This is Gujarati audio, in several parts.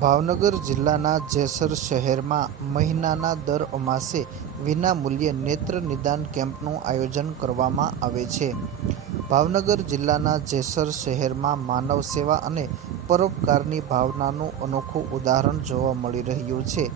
ભાવનગર જિલ્લાના જેસર શહેરમાં મહિનાના દર અમાસે વિનામૂલ્યે નેત્ર નિદાન કેમ્પનું આયોજન કરવામાં આવે છે. ભાવનગર જિલ્લાના જેસર શહેરમાં માનવ સેવા અને પરોપકારની ભાવનાનું અનોખું ઉદાહરણ જોવા મળી રહ્યું છે.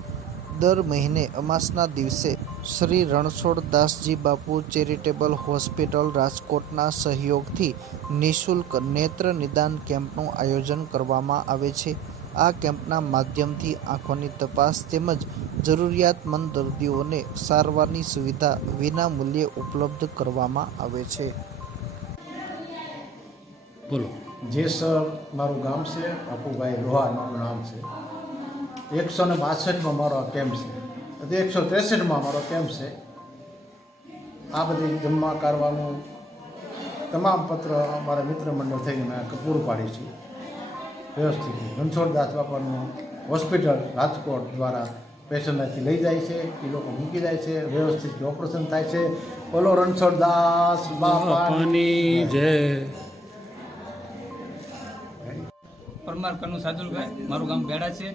દર મહિને અમાસના દિવસે શ્રી રણછોડદાસજી બાપુ ચેરિટેબલ હોસ્પિટલ રાજકોટના સહયોગથી નિઃશુલ્ક નેત્ર નિદાન કેમ્પનું આયોજન કરવામાં આવે છે. આ કેમ્પના માધ્યમથી આંખોની તપાસ તેમજ જરૂરિયાતમંદ દર્દીઓને સારવારની સુવિધા વિનામૂલ્યે ઉપલબ્ધ કરવામાં આવે છે. બોલો. જેસર મારું ગામ છે, અપુભાઈ લોહાર મારું નામ છે. 162માં મારો આ કેમ્પ છે, 163માં મારો કેમ્પ છે. આ બધી જમવા કરવાનું તમામ પત્ર અમારા મિત્ર મંડળ થઈને મેં પૂરું પાડી છે વ્યવસ્થિત. રણછોડદાસ બાપાનું હોસ્પિટલ રાજકોટ દ્વારા પેશન્ટથી લઈ જાય છે, એ લોકો મૂકી જાય છે, વ્યવસ્થિત ઓપરેશન થાય છે. બોલો રણછોડદાસ બાપાની જય. પરમાર કનુ સાદુલભાઈ, મારું ગામ બેડા છે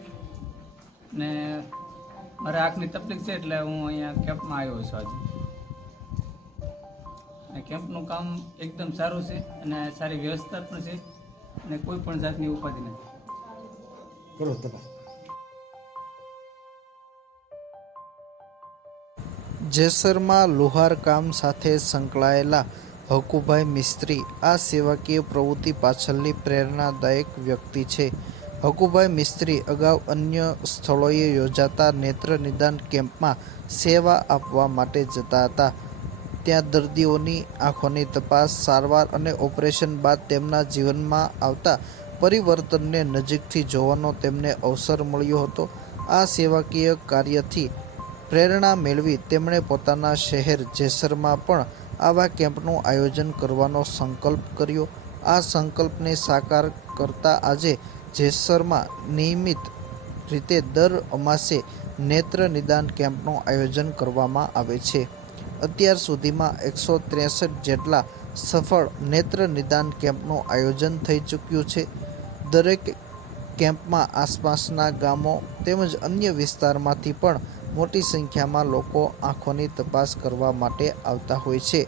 ને મારે આંખની તકલીફ છે એટલે હું અહીંયા કેમ્પમાં આવ્યો છું આજે. કેમ્પનું કામ એકદમ સારું છે અને સારી વ્યવસ્થા પણ છે અને કોઈ પણ જાતની ઉપાધિ નથી. કરો તપાસ. જેસરમાં લુહાર કામ સાથે સંકળાયેલા હકુભાઈ મિસ્ત્રી આ સેવાકીય પ્રવૃત્તિ પાછળની પ્રેરણાદાયક વ્યક્તિ છે. હકુભાઈ મિસ્ત્રી અગાઉ અન્ય સ્થળોએ યોજાતા નેત્ર નિદાન કેમ્પમાં સેવા આપવા માટે જતા હતા. ત્યાં દર્દીઓની આંખોની તપાસ, સારવાર અને ઓપરેશન બાદ તેમના જીવનમાં આવતા પરિવર્તનને નજીકથી જોવાનો તેમને અવસર મળ્યો હતો. આ સેવાકીય કાર્યથી પ્રેરણા મેળવી તેમણે પોતાના શહેર જેસરમાં પણ આવા કેમ્પનું આયોજન કરવાનો સંકલ્પ કર્યો. આ સંકલ્પને સાકાર કરતા આજે જેસરમાં નિયમિત રીતે દર અમાસે નેત્ર નિદાન કેમ્પનું આયોજન કરવામાં આવે છે. અત્યાર સુધીમાં 163 જેટલા સફળ નેત્ર નિદાન કેમ્પનું આયોજન થઈ ચૂક્યું છે. દરેક કેમ્પમાં આસપાસના ગામો તેમજ અન્ય વિસ્તારમાંથી પણ મોટી સંખ્યામાં લોકો આંખોની તપાસ કરવા માટે આવતા હોય છે.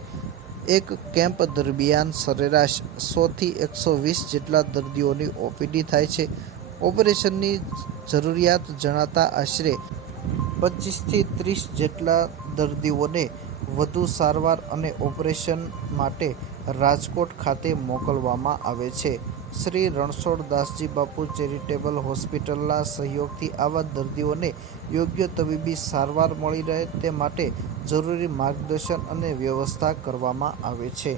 એક કેમ્પ દરમિયાન સરેરાશ 100થી 120 જેટલા દર્દીઓની ઓપીડી થાય છે. ઓપરેશનની જરૂરિયાત જણાતા આશરે 25થી 30 જેટલા દર્દીઓને વધુ સારવાર અને ઓપરેશન માટે રાજકોટ ખાતે મોકલવામાં આવે છે. શ્રી રણછોડદાસજી બાપુ ચેરિટેબલ હોસ્પિટલના સહયોગથી આવા દર્દીઓને યોગ્ય તબીબી સારવાર મળી રહે તે માટે જરૂરી માર્ગદર્શન અને વ્યવસ્થા કરવામાં આવે છે.